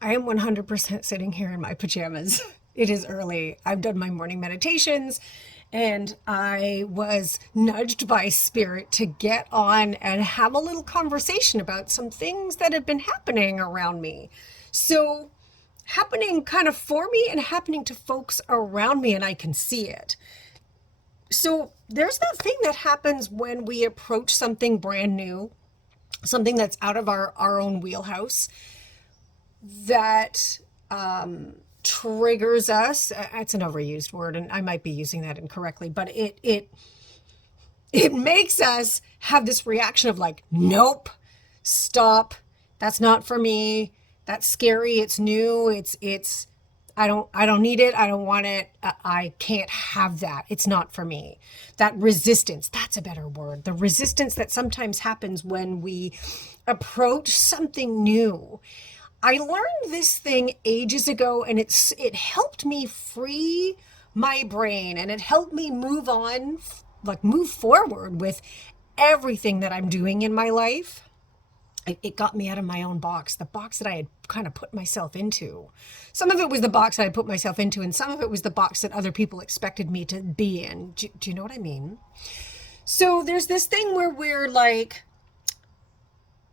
I am 100% sitting here in my pajamas. It is early. I've done my morning meditations and I was nudged by spirit to get on and have a little conversation about some things that have been happening around me. So, happening kind of for me and happening to folks around me, and I can see it. So, there's that thing that happens when we approach something brand new, something that's out of our own wheelhouse that triggers us. That's an overused word, and I might be using that incorrectly, but it makes us have this reaction of like, nope, stop, that's not for me. That's scary. It's new. It's I don't need it. I don't want it. I can't have that. It's not for me. That resistance, that's a better word. The resistance that sometimes happens when we approach something new. I learned this thing ages ago and it helped me free my brain and it helped me move on, like move forward with everything that I'm doing in my life. It got me out of my own box, the box that I had kind of put myself into. Some of it was the box that I put myself into, and some of it was the box that other people expected me to be in. Do you know what I mean? So there's this thing where we're like,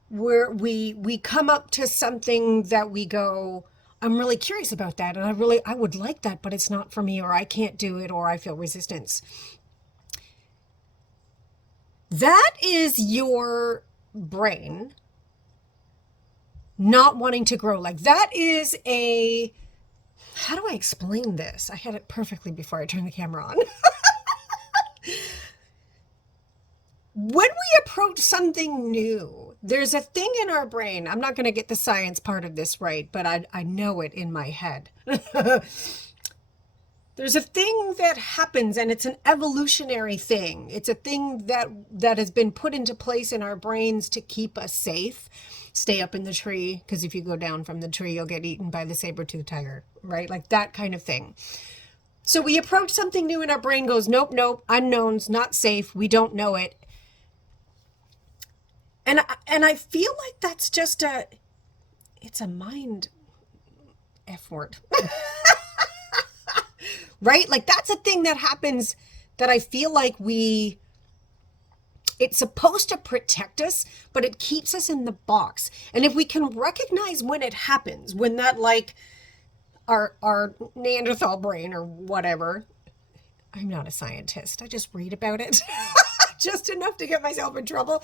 we come up to something that we go, I'm really curious about that, and I would like that, but it's not for me, or I can't do it, or I feel resistance. That is your brain not wanting to grow. Like that is a, how do I explain this? I had it perfectly before I turned the camera on. When we approach something new, there's a thing in our brain. I'm not going to get the science part of this right, but I know it in my head. There's a thing that happens and it's an evolutionary thing. It's a thing that has been put into place in our brains to keep us safe. Stay up in the tree, because if you go down from the tree, you'll get eaten by the saber-toothed tiger, right? Like that kind of thing. So we approach something new and our brain goes, nope, nope, unknowns, not safe, we don't know it. And I feel like that's just it's a mind F word. Right? Like that's a thing that happens that I feel like it's supposed to protect us, but it keeps us in the box. And if we can recognize when it happens, when that like our Neanderthal brain or whatever, I'm not a scientist. I just read about it just enough to get myself in trouble.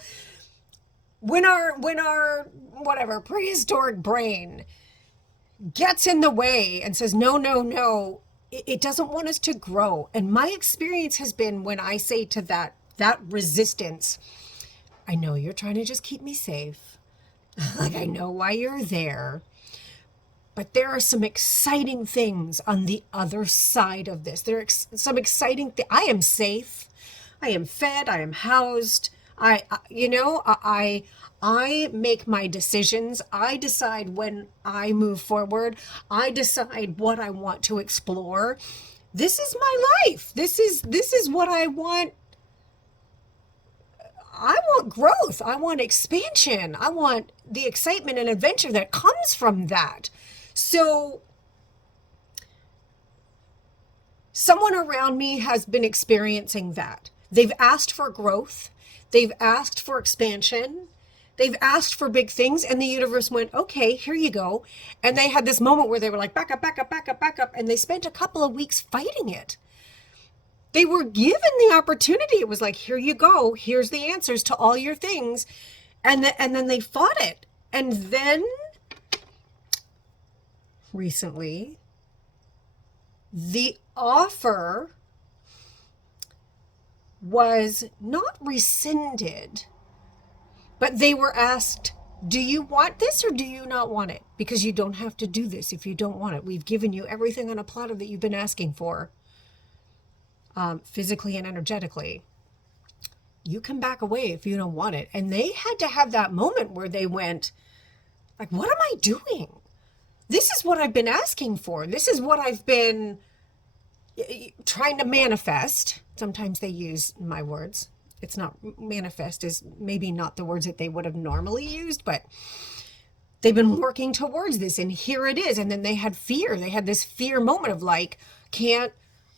When our whatever prehistoric brain gets in the way and says no, no, no, it doesn't want us to grow. And my experience has been when I say to that resistance, I know you're trying to just keep me safe. Like I know why you're there. But there are some exciting things on the other side of this. There are some exciting things. I am safe. I am fed. I am housed. I make my decisions. I decide when I move forward. I decide what I want to explore. This is my life. This is what I want. I want growth. I want expansion. I want the excitement and adventure that comes from that. So someone around me has been experiencing that. They've asked for growth. They've asked for expansion. They've asked for big things, and the universe went, okay, here you go. And they had this moment where they were like, back up, back up, back up, back up. And they spent a couple of weeks fighting it. They were given the opportunity. It was like, here you go. Here's the answers to all your things. And then they fought it. And then recently, the offer was not rescinded, but they were asked, do you want this or do you not want it? Because you don't have to do this if you don't want it. We've given you everything on a platter that you've been asking for, physically and energetically. You can back away if you don't want it. And they had to have that moment where they went, like, what am I doing? This is what I've been asking for. This is what I've been trying to manifest. Sometimes they use my words. It's not, manifest is maybe not the words that they would have normally used, but they've been working towards this and here it is. And then they had fear. They had this fear moment of like,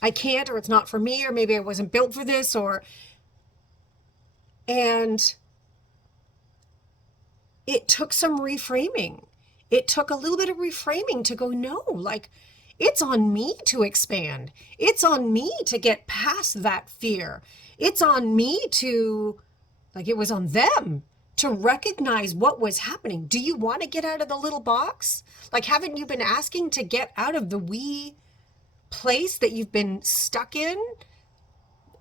I can't, or it's not for me, or maybe I wasn't built for this, and it took some reframing. It took a little bit of reframing to go, no, like it's on me to expand. It's on me to get past that fear. It's on me to, like, it was on them to recognize what was happening. Do you want to get out of the little box? Like, haven't you been asking to get out of the wee place that you've been stuck in?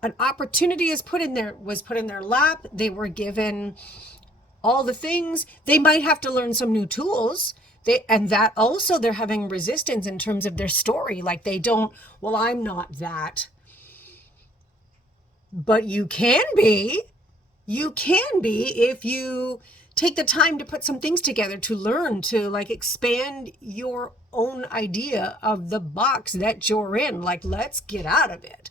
An opportunity was put in their lap. They were given all the things. They might have to learn some new tools. And that also they're having resistance in terms of their story. Like they don't, well, I'm not that. But you can be. You can be if you take the time to put some things together to learn to like expand your own idea of the box that you're in. Like, let's get out of it.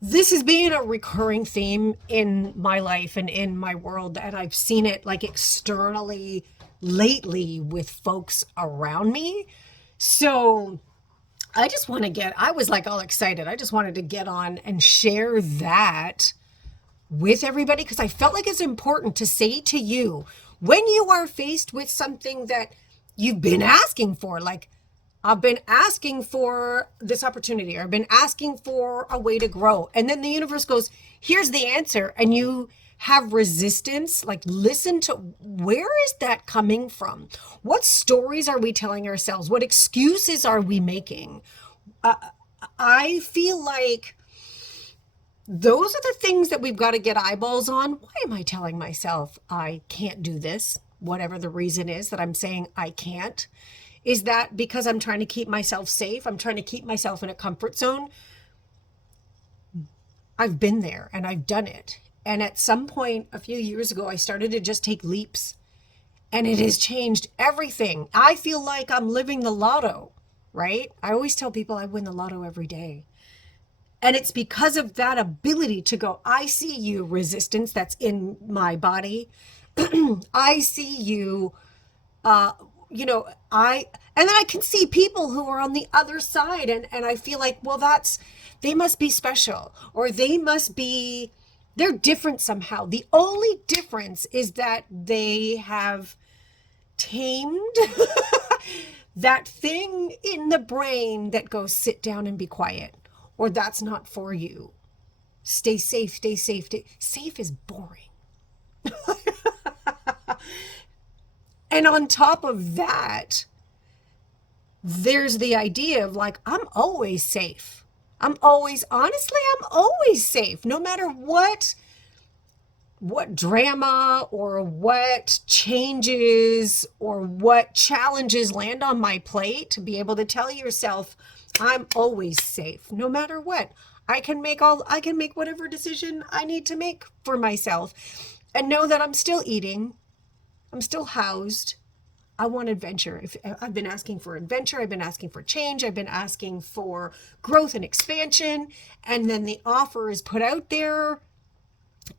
This has been a recurring theme in my life and in my world, and I've seen it like externally lately with folks around me. So I was like all excited. I just wanted to get on and share that with everybody because I felt like it's important to say to you when you are faced with something that you've been asking for, like, I've been asking for this opportunity, or I've been asking for a way to grow. And then the universe goes, here's the answer. And you have resistance. Like, listen to, where is that coming from? What stories are we telling ourselves? What excuses are we making? I feel like those are the things that we've got to get eyeballs on. Why am I telling myself I can't do this? Whatever the reason is that I'm saying I can't. Is that because I'm trying to keep myself safe? I'm trying to keep myself in a comfort zone? I've been there and I've done it. And at some point a few years ago, I started to just take leaps. And it has changed everything. I feel like I'm living the lotto, right? I always tell people I win the lotto every day. And it's because of that ability to go, I see you, resistance that's in my body. I see you, and then I can see people who are on the other side, and I feel like, well, they must be special, or they're different somehow. The only difference is that they have tamed that thing in the brain that goes, sit down and be quiet, or that's not for you. Stay safe, stay safe. Safe is boring. And on top of that, there's the idea of like, I'm always safe. I'm always safe. No matter what drama or what changes or what challenges land on my plate, to be able to tell yourself, I'm always safe. No matter what. I can make whatever decision I need to make for myself and know that I'm still eating. I'm still housed. I want adventure. I've been asking for adventure. I've been asking for change. I've been asking for growth and expansion. And then the offer is put out there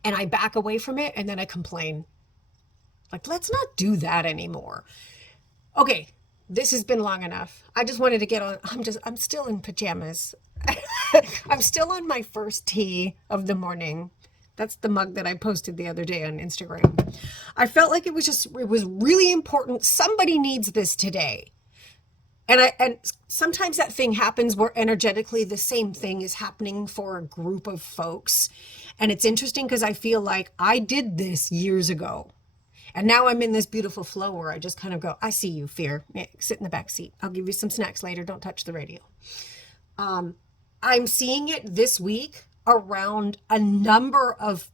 and I back away from it. And then I complain. Like, let's not do that anymore. Okay. This has been long enough. I just wanted to get on. I'm still in pajamas. I'm still on my first tea of the morning. That's the mug that I posted the other day on Instagram. I felt like it was really important. Somebody needs this today. And sometimes that thing happens where energetically the same thing is happening for a group of folks. And it's interesting because I feel like I did this years ago. And now I'm in this beautiful flow where I just kind of go, I see you, fear. Yeah, sit in the back seat. I'll give you some snacks later. Don't touch the radio. I'm seeing it this week around a number of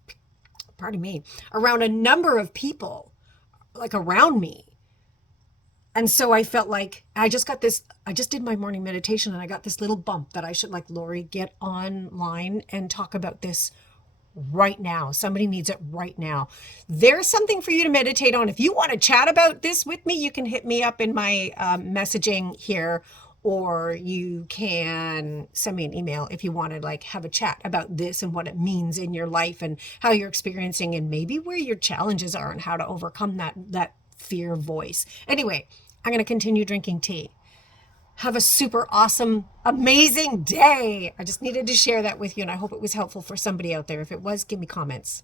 people like around me. And so I felt like I just did my morning meditation and I got this little bump that I should, like, Lori, get online and talk about this right now. Somebody needs it right now. There's something for you to meditate on. If you want to chat about this with me, you can hit me up in my messaging here, or you can send me an email if you want to, like, have a chat about this and what it means in your life and how you're experiencing and maybe where your challenges are and how to overcome that fear voice. Anyway, I'm going to continue drinking tea. Have a super awesome, amazing day. I just needed to share that with you, and I hope it was helpful for somebody out there. If it was, give me comments.